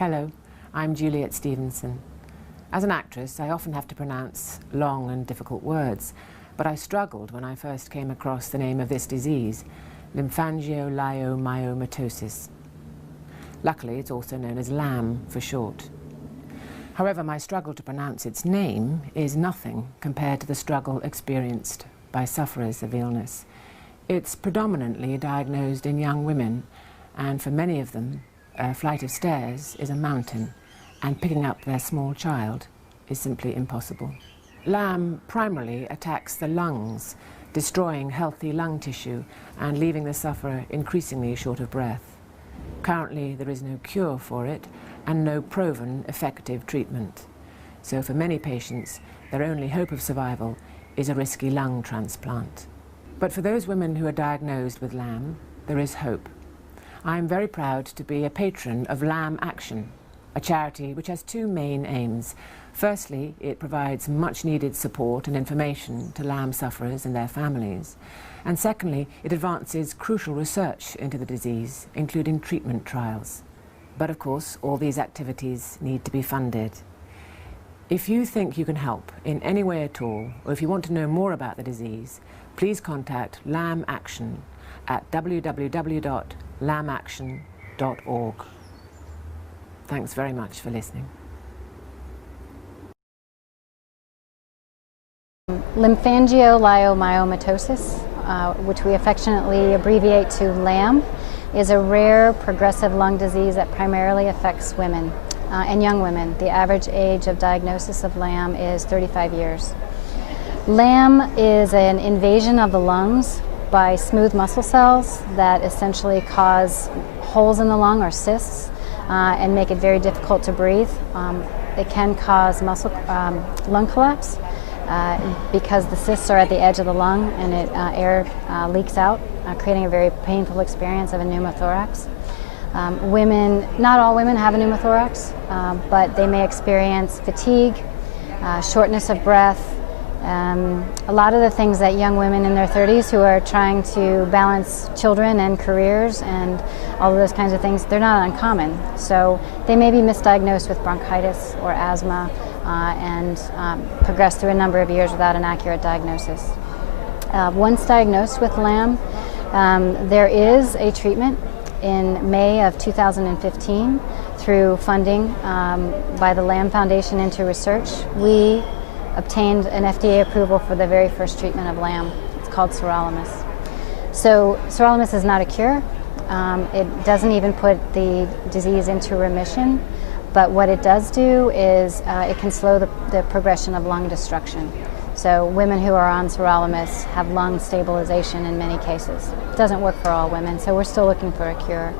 Hello, I'm Juliet Stevenson. As an actress, I often have to pronounce long and difficult words, but I struggled when I first came across the name of this disease, Lymphangioleiomyomatosis. Luckily, it's also known as LAM for short. However, my struggle to pronounce its name is nothing compared to the struggle experienced by sufferers of illness. It's predominantly diagnosed in young women, and for many of them, a flight of stairs is a mountain, and picking up their small child is simply impossible. LAM primarily attacks the lungs, destroying healthy lung tissue and leaving the sufferer increasingly short of breath. Currently, there is no cure for it and no proven effective treatment. So for many patients, their only hope of survival is a risky lung transplant. But for those women who are diagnosed with LAM, there is hope. I am very proud to be a patron of LAM Action, a charity which has two main aims. Firstly, it provides much-needed support and information to LAM sufferers and their families. And secondly, it advances crucial research into the disease, including treatment trials. But of course, all these activities need to be funded. If you think you can help in any way at all, or if you want to know more about the disease, please contact LAM Action at www.lamaction.org. Thanks very much for listening. Lymphangioleiomyomatosis, which we affectionately abbreviate to LAM, is a rare progressive lung disease that primarily affects women and young women. The average age of diagnosis of LAM is 35 years. LAM is an invasion of the lungs by smooth muscle cells that essentially cause holes in the lung or cysts and make it very difficult to breathe. It can cause lung collapse because the cysts are at the edge of the lung and air leaks out, creating a very painful experience of a pneumothorax. Not all women have a pneumothorax, but they may experience fatigue, shortness of breath, a lot of the things that young women in their 30s who are trying to balance children and careers and all of those kinds of things, they're not uncommon. So they may be misdiagnosed with bronchitis or asthma and progress through a number of years without an accurate diagnosis. Once diagnosed with LAM, there is a treatment. In May of 2015, through funding by the LAM Foundation into research, we obtained an FDA approval for the very first treatment of LAM. It's called sirolimus. So sirolimus is not a cure. It doesn't even put the disease into remission, but what it does do is it can slow the progression of lung destruction. So women who are on sirolimus have lung stabilization in many cases. It doesn't work for all women, so we're still looking for a cure.